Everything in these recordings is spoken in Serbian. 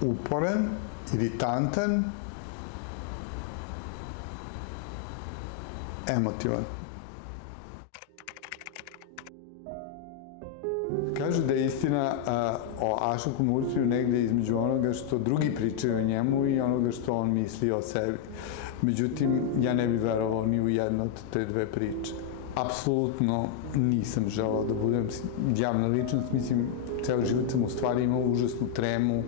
uporan, iritantan, emotivan. Kažu da je istina o Ašoku Murtiju negde između onoga što drugi pričaju o njemu i onoga što on misli o sebi. Međutim, ja ne bih verovao ni u jedno od te dve priče. Apsolutno nisam želao da budem javna ličnost, mislim, ceo život sam u stvari imao užasnu tremu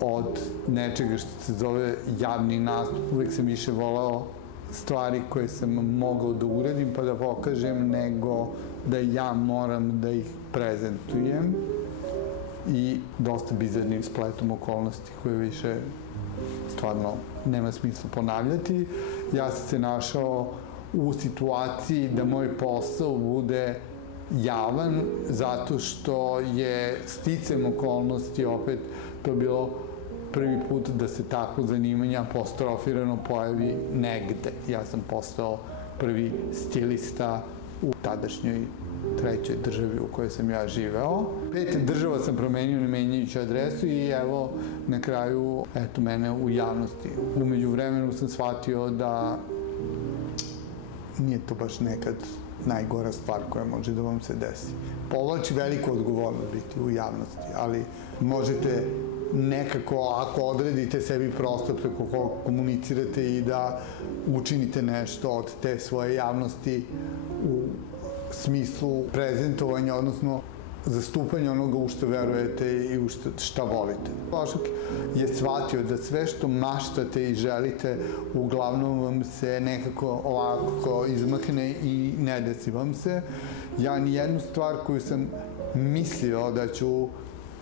od nečega što se zove javni nastup. Uvek sam više volao stvari koje sam mogao da uradim pa da pokažem, nego da ja moram da ih prezentujem, i dosta bizarnim spletom okolnosti koje više stvarno nema smisla ponavljati. Ja sam se našao u situaciji da moj posao bude javan, zato što je sticajem okolnosti opet to bilo prvi put da se tako zanimanje apostrofirano pojavi negde. Ja sam postao prvi stilista u tadašnjoj trećoj državi u kojoj sam ja živeo. 5 država sam promenio ne menjajući adresu i evo na kraju, eto mene u javnosti. Umeđu vremenu sam shvatio da nije to baš nekad najgora stvar koja može da vam se desi. Povlači veliku odgovornost biti u javnosti, ali možete nekako, ako odredite sebi prostor preko koga komunicirate i da učinite nešto od te svoje javnosti u smislu prezentovanja, odnosno zastupanja onoga u što verujete i u šta volite. Ašok je shvatio da sve što maštate i želite, uglavnom vam se nekako ovako izmakne i ne desi vam se. Ja nijednu stvar koju sam mislio da ću,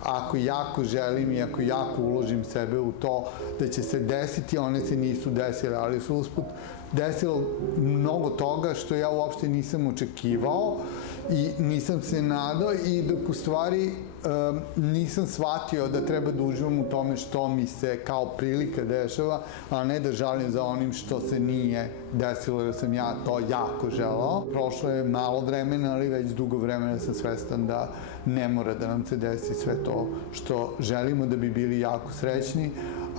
ako jako želim i ako jako uložim sebe u to da će se desiti, one se nisu desile, ali su usput desilo mnogo toga što ja uopšte nisam očekivao i nisam se nadao, i dok u stvari nisam shvatio da treba da uživam u tome što mi se kao prilika dešava, a ne da žalim za onim što se nije desilo, jer sam ja to jako želao. Prošlo je malo vremena, ali već dugo vremena sam svestan da ne mora da nam se desi sve to što želimo da bi bili jako srećni,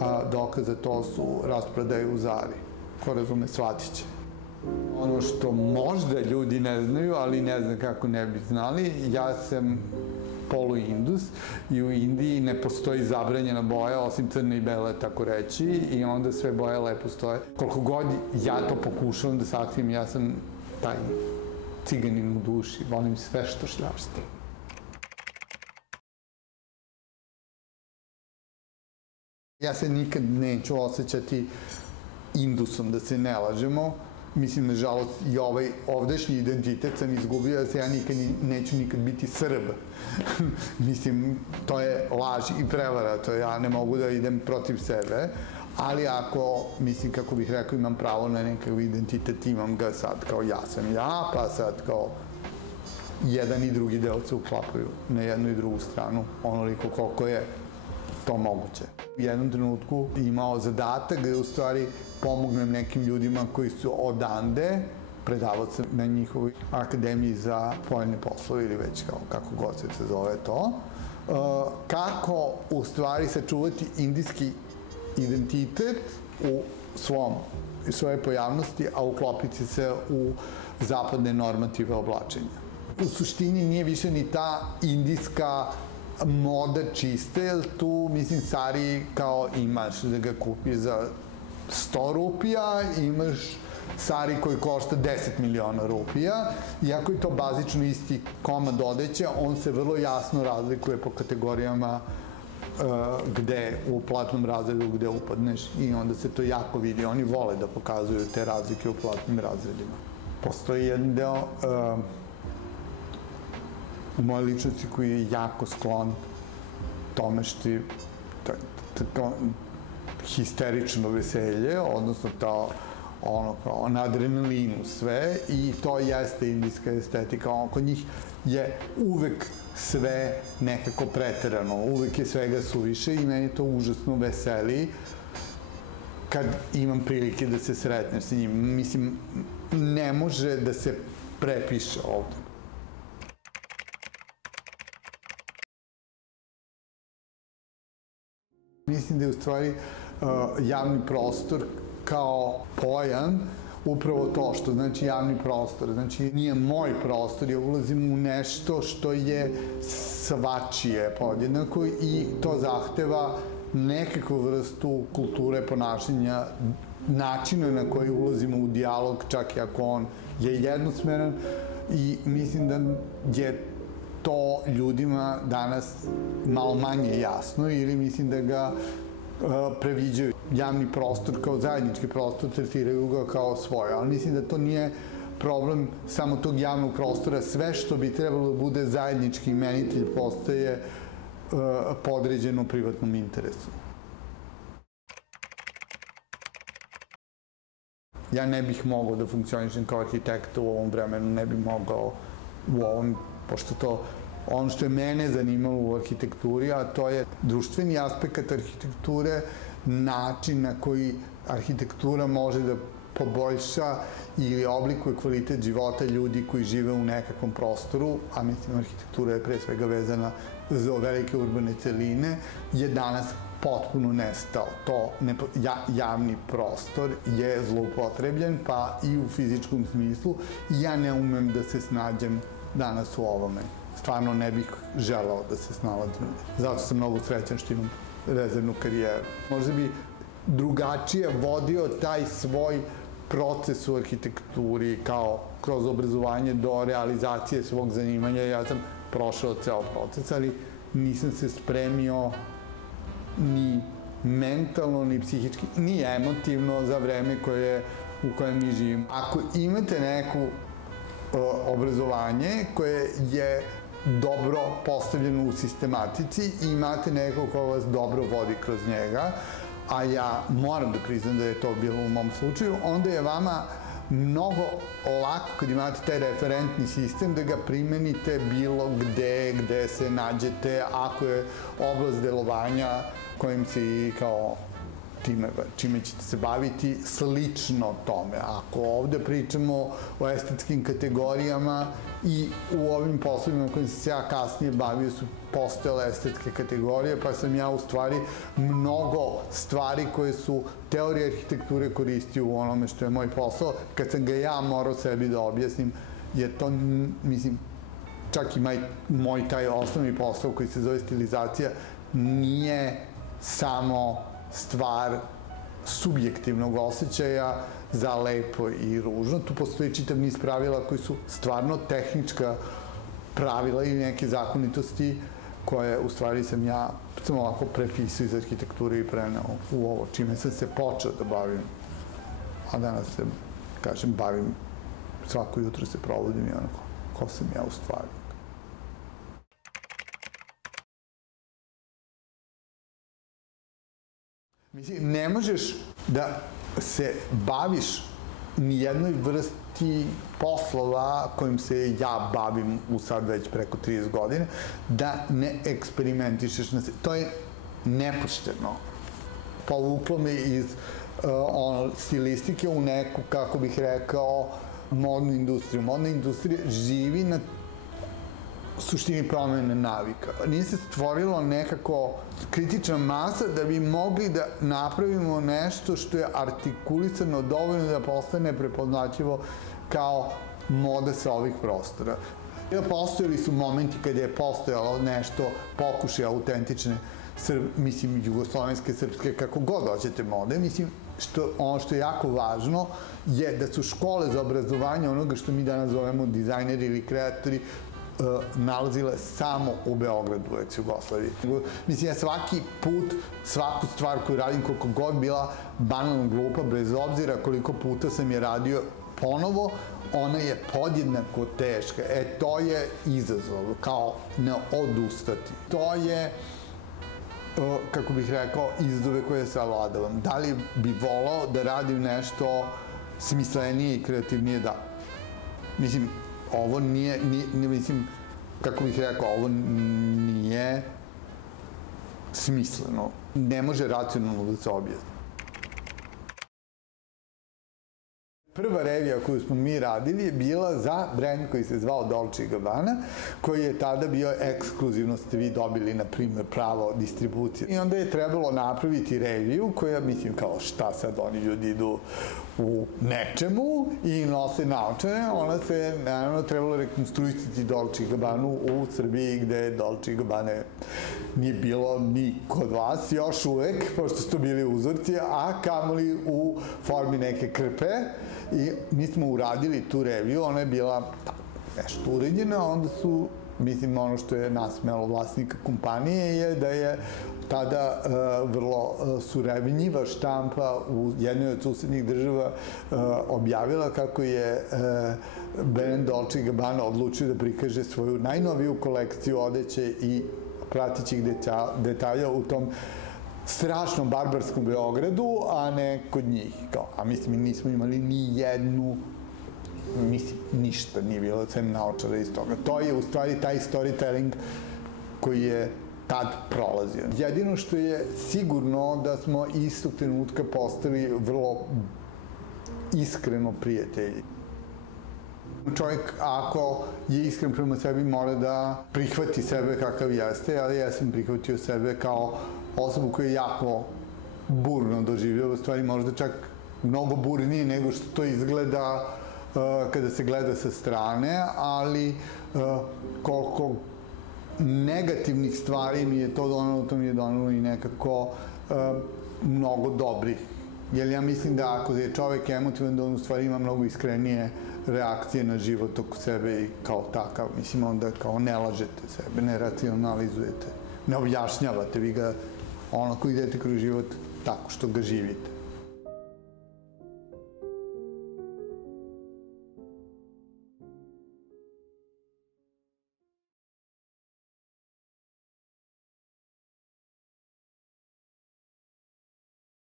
a dokaz za to su rasprodaje u Zari. Ko razume, shvatit će. Ono što možda ljudi ne znaju, ali ne znam kako ne bi znali, ja sam poluindus i u Indiji ne postoji zabranjena boja osim crne i bele, tako reći, i onda sve boje lepo stoje. Koliko god ja to pokušavam da sakrijem, ja sam taj ciganin u duši, volim sve što šljašta. Ja se nikad neću osjećati Indusom, da se ne lažemo. Mislim, nažalost, i ovaj ovdašnji identitet sam izgubio, da se ja neću nikad biti Srb. Mislim, to je laž i prevara, to ja ne mogu da idem protiv sebe, ali ako, mislim, kako bih rekao, imam pravo na nekakav identitet, imam ga sad kao ja sam ja, pa sad kao jedan i drugi deo se uklapaju na jednu i drugu stranu, onoliko koliko je to moguće. U jednom trenutku imao zadatak da u stvari pomognem nekim ljudima koji su odande, predavao sam na njihovoj akademiji za spoljne poslove ili već kako god se zove to, kako u stvari sačuvati indijski identitet u svoje pojavnosti, a uklopiti se u zapadne normative oblačenja. U suštini nije više ni ta indijska moda čiste, jer tu, mislim, sari kao imaš da ga kupi za 100 rupija, imaš sari koji košta 10 miliona rupija, iako je to bazično isti komad odeće, on se vrlo jasno razlikuje po kategorijama gde u platnom razredu gde upadneš, i onda se to jako vidi. Oni vole da pokazuju te razlike u platnim razredima. Postoji jedan deo u mojoj ličnosti koji je jako sklon tome što je histerično veselje, odnosno to na adrenalinu sve, i to jeste indijska estetika. Kod njih je uvek sve nekako preterano, uvek je svega suviše, i meni to užasno veseli kad imam prilike da se sretnem sa njim. Mislim, ne može da se prepiše ovde. Mislim da je u stvari javni prostor kao pojam upravo to što znači javni prostor. Znači, nije moj prostor, ja ulazim u nešto što je svačije podjednako i to zahteva nekakvu vrstu kulture ponašanja, načina na koji ulazimo u dijalog, čak i ako on je jednosmeran, i mislim da je to ljudima danas malo manje jasno, ili mislim da ga previđaju. Javni prostor kao zajednički prostor tretiraju ga kao svoje, ali mislim da to nije problem samo tog javnog prostora. Sve što bi trebalo da bude zajednički imenitelj postaje podređeno privatnom interesu. Ja ne bih mogao da funkcionišem kao arhitekta u ovom vremenu, ne bih mogao u ovom, pošto to ono što je mene zanimalo u arhitekturi, a to je društveni aspekt arhitekture, način na koji arhitektura može da poboljša ili oblikuje kvalitet života ljudi koji žive u nekakvom prostoru, a mislim arhitektura je pre svega vezana za velike urbane celine, je danas potpuno nestao. Javni prostor je zloupotrebljen, pa i u fizičkom smislu, i ja ne umem da se snađem danas u ovome. Stvarno ne bih želao da se snalazim. Zato sam mnogo srećan što imam rezervnu karijeru. Možda bi drugačije vodio taj svoj proces u arhitekturi, kao kroz obrazovanje do realizacije svog zanimanja. Ja sam prošao ceo proces, ali nisam se spremio ni mentalno, ni psihički, ni emotivno za vreme u kojem mi živimo. Ako imate neko obrazovanje koje je dobro postavljeno u sistematici i imate nekog ko vas dobro vodi kroz njega, a ja moram da priznam da je to bilo u mom slučaju, onda je vama mnogo lako kad imate taj referentni sistem da ga primenite bilo gde se nađete, ako je oblast delovanja kojim se i kao čime ćete se baviti slično tome. Ako ovde pričamo o estetskim kategorijama i u ovim poslovima kojim sam se ja kasnije bavio su postojale estetske kategorije, pa sam ja u stvari mnogo stvari koje su teorije arhitekture koristio u onome što je moj posao, kad sam ga ja morao sebi da objasnim, jer to, mislim, čak i moj taj osnovni posao koji se zove stilizacija nije samo stvar subjektivnog osjećaja za lepo i ružno. Tu postoji čitav niz pravila koji su stvarno tehnička pravila i neke zakonitosti koje u stvari sam ovako prepisao iz arhitekture i preneo u ovo, čime sam se počeo da bavim. A danas se, kažem, bavim, svako jutro se provodim i onako, ko sam ja u stvari. Mislim, ne možeš da se baviš nijednoj vrsti poslova kojim se ja bavim u sad već preko 30 godina, da ne eksperimentišeš na se. To je nepošteno. Povuklo me iz stilistike u neku, kako bih rekao, modnu industriju. Modna industrija živi na suštini promene navika. Nije se stvorilo nekako kritična masa da bi mogli da napravimo nešto što je artikulisano dovoljno da postane prepoznatljivo kao moda sa ovih prostora. Postojali su momenti kada je postojalo nešto, pokušaj autentične, mislim, jugoslovenske, srpske, kako god hoćete mode. Mislim, ono što je jako važno je da su škole za obrazovanje onoga što mi danas zovemo dizajneri ili kreatori nalazile samo u Beogradu, u ex-Jugoslaviji. Mislim, ja svaki put, svaku stvar koju radim, koliko god bila banalno glupa, bez obzira koliko puta sam je radio ponovo, ona je podjednako teška. To je izazov, kao ne odustati. To je, kako bih rekao, izazove koje savladavam. Da li bi volao da radim nešto smislenije i kreativnije? Da. Mislim, ovo nije, mislim, kako bih rekao, ovo nije smisleno. Ne može racionalno da se objasni. Prva revija koju smo mi radili je bila za brend koji se zvao Dolce & Gabbana, koji je tada bio ekskluzivno, ste vi dobili, na primjer, pravo distribucije. I onda je trebalo napraviti reviju koja, mislim, kao šta sad oni ljudi idu u nečemu i nose naočare, ona se, naravno, trebalo rekonstruisati Dolce & Gabbanu u Srbiji, gde Dolce & Gabbane nije bilo ni kod vas još uvek, pošto su to bili uzorci, a kamoli u formi neke krpe. I mi smo uradili tu reviju, ona je bila nešto uređena, onda su, mislim, ono što je nasmelo vlasnika kompanije je da je tada vrlo surevnjiva štampa u jednoj od susednih država objavila kako je brend Dolce & Gabbana odlučio da prikaže svoju najnoviju kolekciju odeće i pratećih detalja u tom strašnom barbarskom Beogradu, a ne kod njih. A mislim, mi nismo imali ni jednu, mislim, ništa nije bilo, sem naočara iz toga. To je u stvari taj storytelling koji je tad prolazio. Jedino što je sigurno da smo istog trenutka postali vrlo iskreno prijatelji. Čovjek, ako je iskren prema sebi, mora da prihvati sebe kakav jeste, ali ja sam prihvatio sebe kao osobu koja je jako burno doživljava stvari, možda čak mnogo burnije nego što to izgleda kada se gleda sa strane, ali koliko negativnih stvari mi je to donalo, to mi je donalo i nekako mnogo dobrih. Jer ja mislim da ako je čovek emotivan, da on u stvari ima mnogo iskrenije reakcije na život oko sebe i kao takav. Mislim, onda kao ne lažete sebe, ne racionalizujete, ne objašnjavate, vi ga onako idete kroz život tako što ga živite.